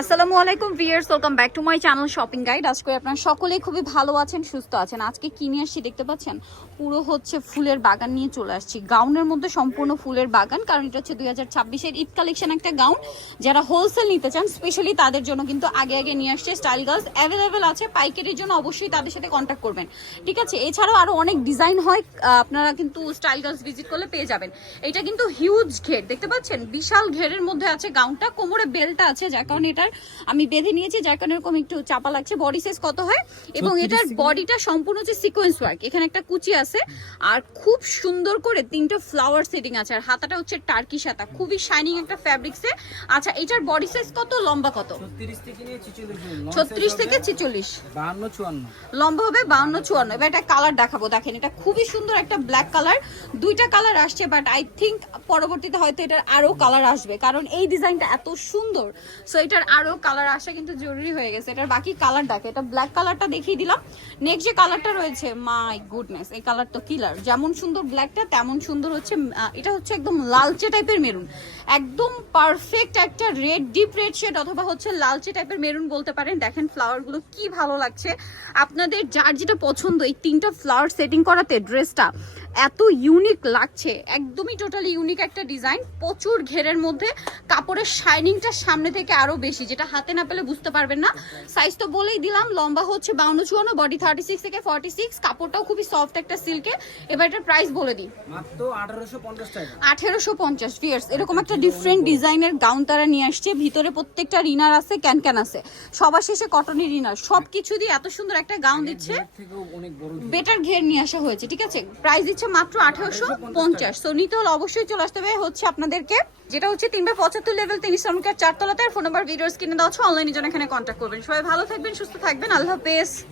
আসসালামু আলাইকুম viewers welcome back to my channel shopping guide. আজকে আপনারা সকলেই খুবই ভালো আছেন, সুস্থ আছেন। আজকে কি নিয়ে আসছি দেখতে পাচ্ছেন? পুরো হচ্ছে ফুলের বাগান নিয়ে চলে আসছি। গাউনের মধ্যে সম্পূর্ণ ফুলের বাগান, কারণ এটা হচ্ছে দুই হাজার ছাব্বিশের ঈদ কালেকশন একটা গাউন। যারা হোলসেল নিতে চান স্পেশালি তাদের জন্য কিন্তু আগে আগে নিয়ে আসছে স্টাইল গার্লস অ্যাভেলেবেল আছে। পাইকারির জন্য অবশ্যই তাদের সাথে কন্ট্যাক্ট করবেন। ঠিক আছে? এছাড়াও আরও অনেক ডিজাইন হয় আপনারা কিন্তু স্টাইল গার্লস ভিজিট করলে পেয়ে যাবেন। এটা কিন্তু হিউজ ঘের, দেখতে পাচ্ছেন? বিশাল ঘেরের মধ্যে আছে গাউনটা, কোমরে বেলটা আছে, যার কারণে এটার আমি বেঁধে নিয়েছি যার কারণে এরকম একটু চাপা লাগছে। বডি সাইজ কত হয়? এবং এটার বডিটা সম্পূর্ণ হচ্ছে সিকোয়েন্স ওয়ার্ক এখানে একটা কুচি আছে আর খুব সুন্দর করে তিনটে ফ্লাওয়ার সেটিং আছে। আর হাতাটা হচ্ছে টার্কি হাতা খুবই শাইনিং একটা ফ্যাব্রিক্সে আচ্ছা এটার বডি সাইজ কত? লম্বা কত? ছত্রিশ থেকে ছিচল্লিশ লম্বা হবে বাউন্ন চুয়ান্ন। এবার একটা কালার দেখাবো। দেখেন এটা খুবই সুন্দর একটা ব্ল্যাক কালার দুইটা কালার আসছে বাট আই থিঙ্ক পরবর্তীতে হয়তো এটার আরও কালার আসবে। কারণ এই ডিজাইনটা এত সুন্দর। সো এটার আরও কালার আসা কিন্তু জরুরি হয়ে গেছে। এটার বাকি কালার দেখে, এটা ব্ল্যাক কালারটা দেখিয়ে দিলাম। নেক্সট যে কালারটা রয়েছে মাই গুডনেস এই কালার তো কিলার যেমন সুন্দর ব্ল্যাকটা তেমন সুন্দর হচ্ছে এটা হচ্ছে একদম লালচে টাইপের মেরুন একদম পারফেক্ট একটা রেড ডিপ রেড শেড অথবা হচ্ছে লালচে টাইপের মেরুন বলতে পারেন। দেখেন ফ্লাওয়ারগুলো কি ভালো লাগছে। আপনাদের যার যেটা পছন্দ, এই তিনটা ফ্লাওয়ার সেটিং করাতে ড্রেসটা এত ইউনিক লাগছে একদমই টোটালি ইউনিক একটা ডিজাইন প্রচুর ঘেরের মধ্যে কাপড়ের শাইনিংটা সামনে থেকে আরও বেশি যেটা হাতে না পেলে বুঝতে পারবেন না। সাইজ তো বলেই দিলাম লম্বা হচ্ছে বাউন্ন চুয়ান্ন বডি থার্টি সিক্স থেকে ফর্টি সিক্স কাপড়টাও খুবই সফট একটা সিল্কে এবার এটার প্রাইস বলে দিই। আঠারোশো পঞ্চাশ ফিয়ার্স এরকম একটা ডিফারেন্ট ডিজাইনের গাউন তারা নিয়ে আসছে। ভিতরে প্রত্যেকটা রিনার আছে ক্যান ক্যান আছে। সবার শেষে কটনের রিনার সব কিছু দিয়ে এত সুন্দর একটা গাউন দিচ্ছে। বেটার ঘের। নিয়ে আসা হয়েছে ঠিক আছে? প্রাইস দিচ্ছে মাত্র আঠারোশো পঞ্চাশ। তো নিতে হলে অবশ্যই চলে আসতে হবে। হচ্ছে আপনাদেরকে, যেটা হচ্ছে তিন বাই পঁচাত্তর লেভেল তিন শ্রমিকের চারতলাতে। ফোন নাম্বার ভিডিওস কিনে দেওয়া হচ্ছে অনলাইনে জন্য এখানে কন্ট্যাক্ট করবেন। সবাই ভালো থাকবেন, সুস্থ থাকবেন। আল্লাহ হাফেজ।